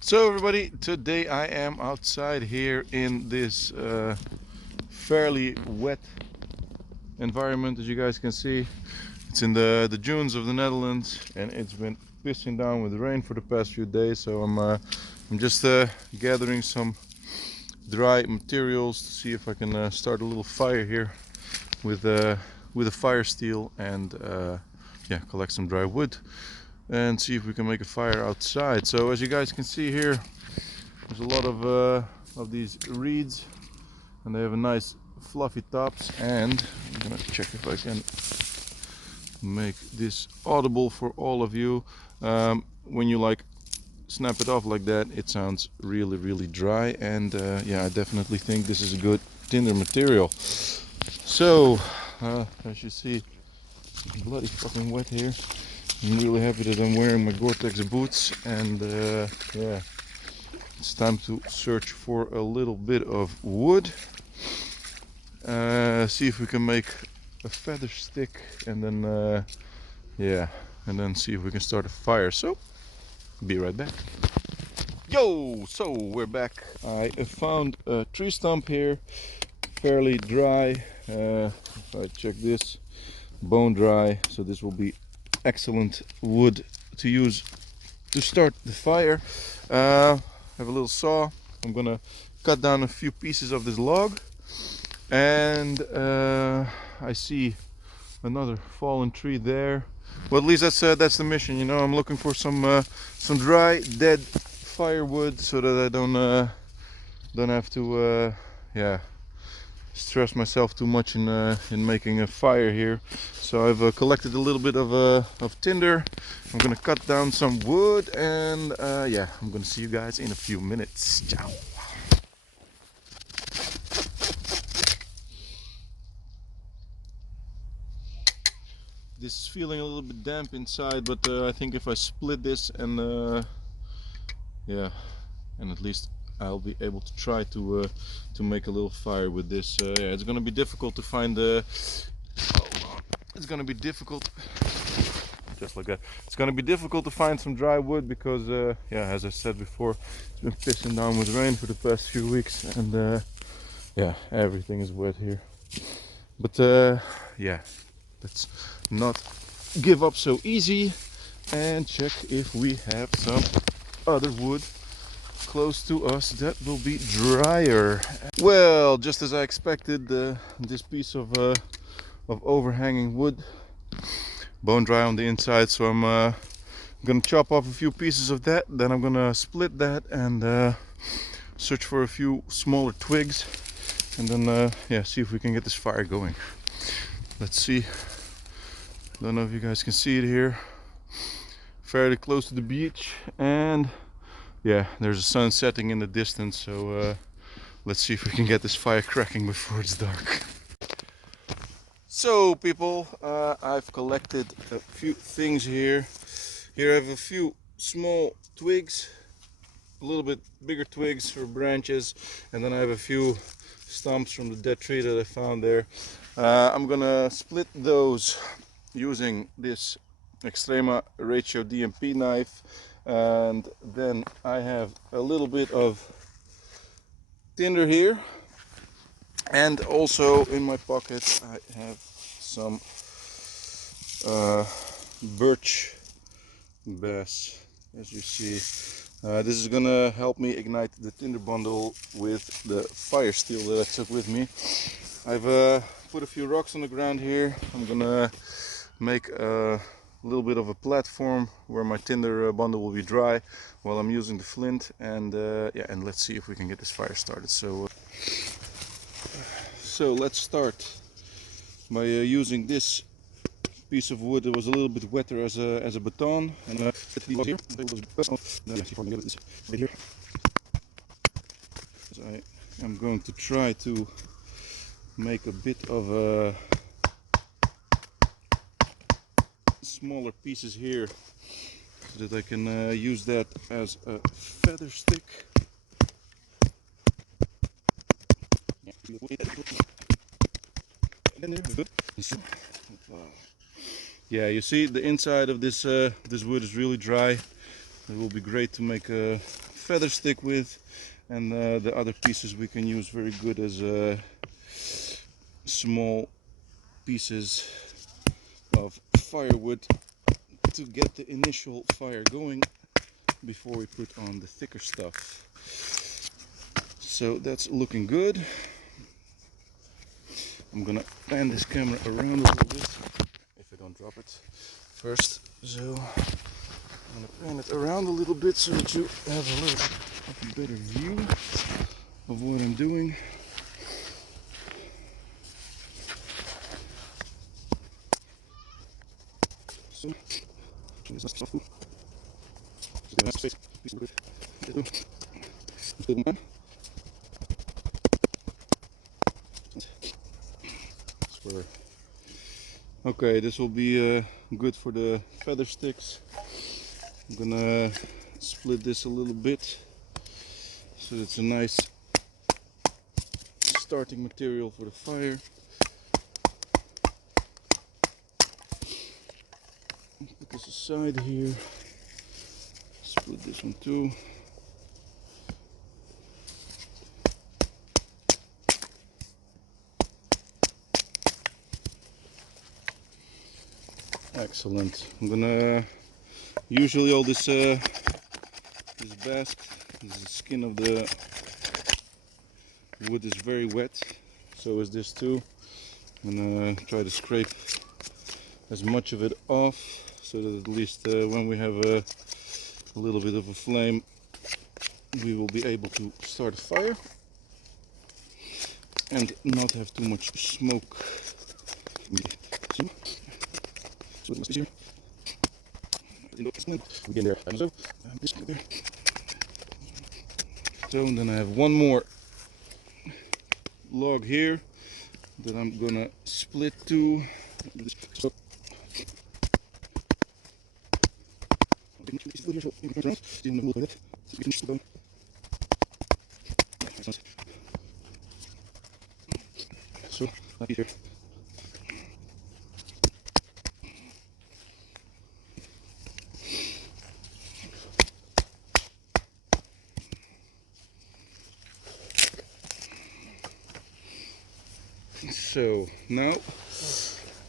So everybody, today I am outside here in this fairly wet environment. As you guys can see, it's in the dunes of the Netherlands, and it's been pissing down with rain for the past few days. So I'm just gathering some dry materials to see if I can start a little fire here with a fire steel and yeah, collect some dry wood and see if we can make a fire outside. So as you guys can see here, there's a lot of these reeds, and they have a nice fluffy tops. And I'm gonna check if I can make this audible for all of you. When you like snap it off like that, it sounds really dry, and yeah, I definitely think this is a good tinder material. So as you see, it's bloody fucking wet here. I'm really happy that I'm wearing my Gore-Tex boots, and yeah, it's time to search for a little bit of wood. See if we can make a feather stick, and then yeah, and then see if we can start a fire. So be right back. Yo, so we're back. I found a tree stump here, fairly dry. If I check this, bone dry, so this will be excellent wood to use to start the fire. I have a little saw. I'm gonna cut down a few pieces of this log, and I see another fallen tree there. Well, at least that's the mission, you know. I'm looking for some dry, dead firewood so that I don't have to yeah, stress myself too much in making a fire here. So I've collected a little bit of tinder. I'm gonna cut down some wood, and yeah, I'm gonna see you guys in a few minutes. Ciao. This is feeling a little bit damp inside, but I think if I split this and yeah, and at least I'll be able to try to make a little fire with this. Yeah, it's gonna be difficult to find the. It's gonna be difficult, just like that. It's gonna be difficult to find some dry wood because, yeah, as I said before, it's been pissing down with rain for the past few weeks, and yeah, everything is wet here. But yeah, let's not give up so easy and check if we have some other wood close to us that will be drier. Well, just as I expected, this piece of overhanging wood, bone dry on the inside, so I'm gonna chop off a few pieces of that. Then I'm gonna split that and search for a few smaller twigs, and then yeah, see if we can get this fire going. Let's see. Don't know if you guys can see it here. Fairly close to the beach, and yeah, there's a sun setting in the distance. So let's see if we can get this fire cracking before it's dark. So people, I've collected a few things here. Here I have a few small twigs, a little bit bigger twigs or branches, and then I have a few stumps from the dead tree that I found there. I'm gonna split those using this Extrema Ratio DMP knife, and then I have a little bit of tinder here, and also in my pocket I have some birch bass, as you see. This is gonna help me ignite the tinder bundle with the fire steel that I took with me. I've put a few rocks on the ground here. I'm gonna make a little bit of a platform where my tinder bundle will be dry while I'm using the flint, and yeah, and let's see if we can get this fire started. So let's start by using this piece of wood that was a little bit wetter as a baton, and here. I am going to try to make a bit of smaller pieces here so that I can use that as a feather stick. Yeah, you see the inside of this this wood is really dry. It will be great to make a feather stick with, and the other pieces we can use very good as small pieces of firewood to get the initial fire going before we put on the thicker stuff. So that's looking good. I'm gonna pan this camera around a little bit if I don't drop it first. So I'm gonna pan it around a little bit so that you have a little bit of a better view of what I'm doing. So, okay, this will be good for the feather sticks. I'm gonna split this a little bit so it's a nice starting material for the fire. Put this aside here. Split this one too. Excellent. I'm gonna usually all this bast, the skin of the wood is very wet, so is this too. I'm gonna try to scrape as much of it off so that at least when we have a little bit of a flame, we will be able to start a fire and not have too much smoke. So then I have one more log here that I'm gonna split two. So here. So now,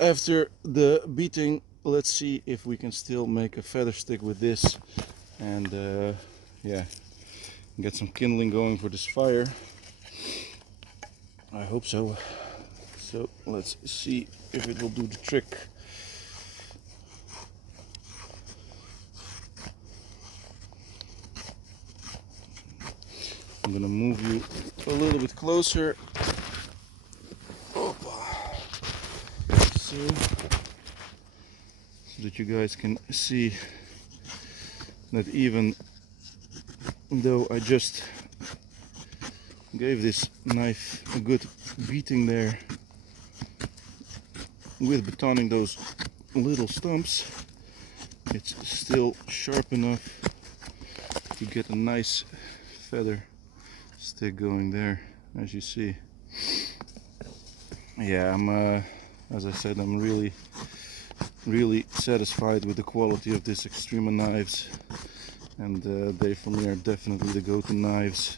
after the beating, let's see if we can still make a feather stick with this and yeah, get some kindling going for this fire. I hope so. So let's see if it will do the trick. I'm gonna move you a little bit closer. So that you guys can see that even though I just gave this knife a good beating there with batoning those little stumps, it's still sharp enough to get a nice feather stick going there, as you see. Yeah, as I said, I'm really satisfied with the quality of this Extrema knives, and they for me are definitely the go-to knives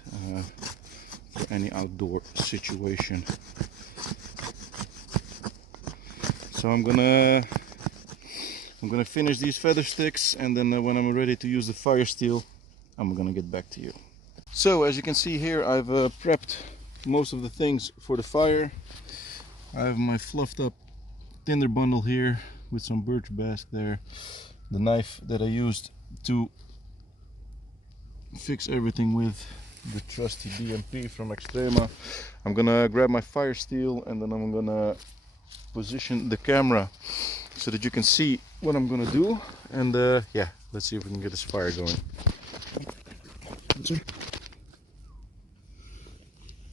for any outdoor situation. So I'm gonna finish these feather sticks, and then when I'm ready to use the fire steel, I'm gonna get back to you. So as you can see here, I've prepped most of the things for the fire. I have my fluffed up tinder bundle here with some birch bark there, the knife that I used to fix everything with, the trusty BMP from Extrema. I'm gonna grab my fire steel, and then I'm gonna position the camera so that you can see what I'm gonna do, and yeah, let's see if we can get this fire going.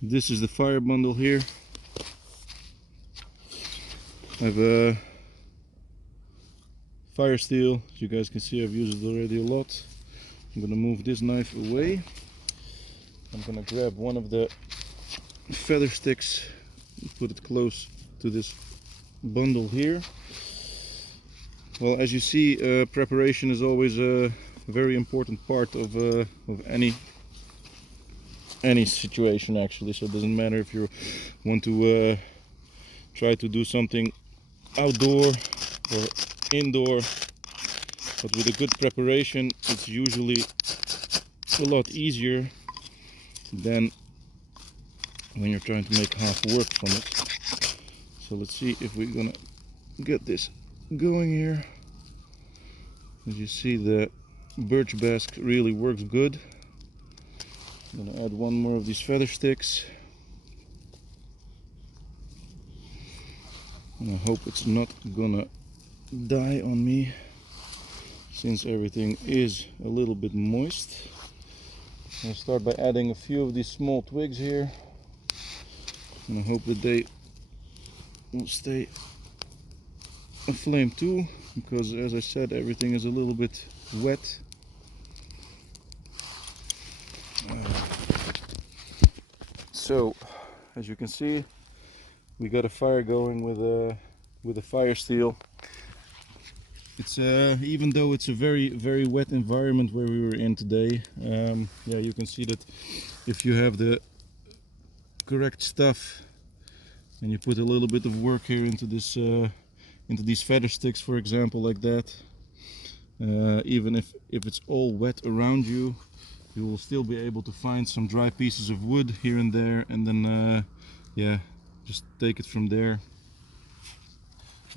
This is the fire bundle here. I have a fire steel. As you guys can see, I've used it already a lot. I'm gonna move this knife away. I'm gonna grab one of the feather sticks and put it close to this bundle here. Well, as you see, preparation is always a very important part of any situation actually. So it doesn't matter if you want to try to do something outdoor or indoor, but with a good preparation it's usually a lot easier than when you're trying to make half work from it. So let's see if we're gonna get this going here. As you see, the birch bask really works good. I'm gonna add one more of these feather sticks, and I hope it's not gonna die on me since everything is a little bit moist. I'll start by adding a few of these small twigs here, and I hope that they will stay aflame too, because as I said, everything is a little bit wet. So as you can see, we got a fire going with a fire steel. It's even though it's a very wet environment where we were in today, yeah, you can see that if you have the correct stuff and you put a little bit of work here into this into these feather sticks, for example, like that, even if it's all wet around you, you will still be able to find some dry pieces of wood here and there, and then yeah, just take it from there.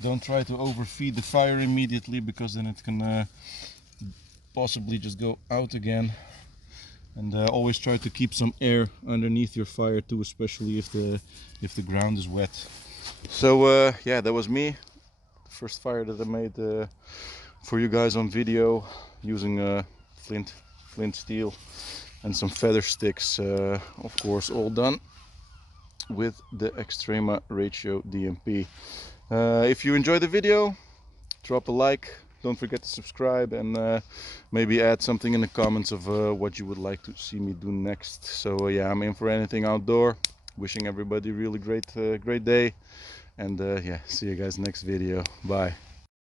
Don't try to overfeed the fire immediately, because then it can possibly just go out again. And always try to keep some air underneath your fire too, especially if the ground is wet. So yeah, that was me, the first fire that I made for you guys on video, using flint steel and some feather sticks, of course, all done with the Extrema Ratio DMP. If you enjoyed the video, drop a like, don't forget to subscribe, and maybe add something in the comments of what you would like to see me do next. So yeah, I'm in for anything outdoor. Wishing everybody a really great day, and yeah, see you guys next video. Bye.